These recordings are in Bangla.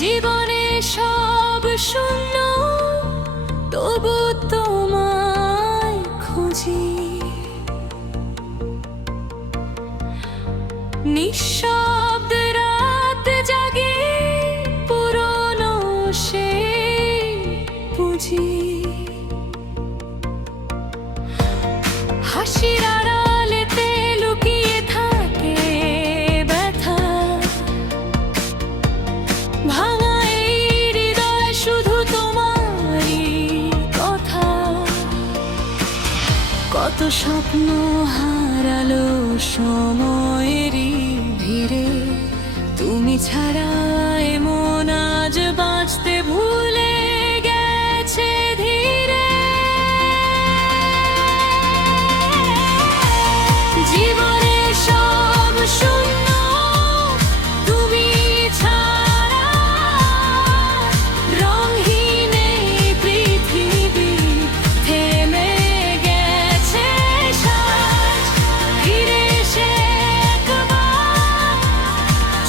জীবনে সব শূন্য, তবু তোমায় খুঁজি। নিঃশব্দ রাত জাগে পুরনো সেই পুঁজি। হাসির আড়ালেতে লুকিয়ে থাকে ব্যথা, ভাঙা এই হৃদয় শুধু তোমারই কথা। কত স্বপ্ন হারালো সময়েরই ভিড়ে, তুমি ছাড়া এমন আজ বাঁচতে ভুলে গেছে ধীরে। জীবনে সব শূন্য, তুমি ছাড়া রঙহীন এই পৃথিবী থেমে গেছে সাজ। ফিরে এসে একবার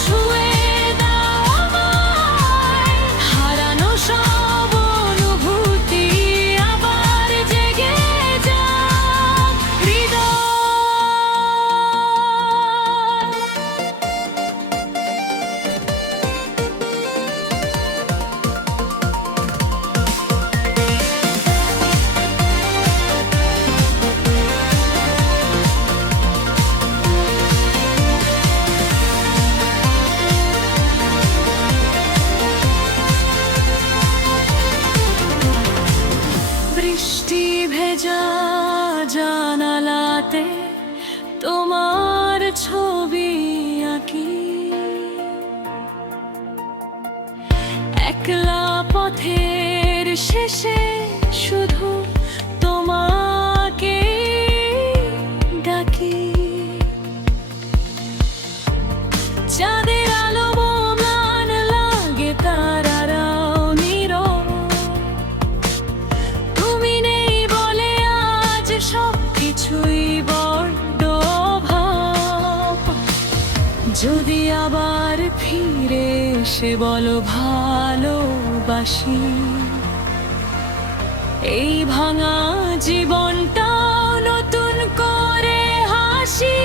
ছুঁয়ে দাও আমায়, হারানো সব অনুভূতি আবার জেগে যাক হৃদয়। বৃষ্টি ভেজা জানালাতে তোমার ছবি আঁকি, একলা পথের শেষে শুধু তোমাকে ডাকি। চাঁদের আলো ম্লান লাগে, তারারাও নীরব। তুমি নেই বলে আজ সবকিছুই বড্ড অভাব। যদি আবার ফিরে এসে বলো ভালোবাসি, এই ভাঙা জীবনটাও নতুন করে হাসি।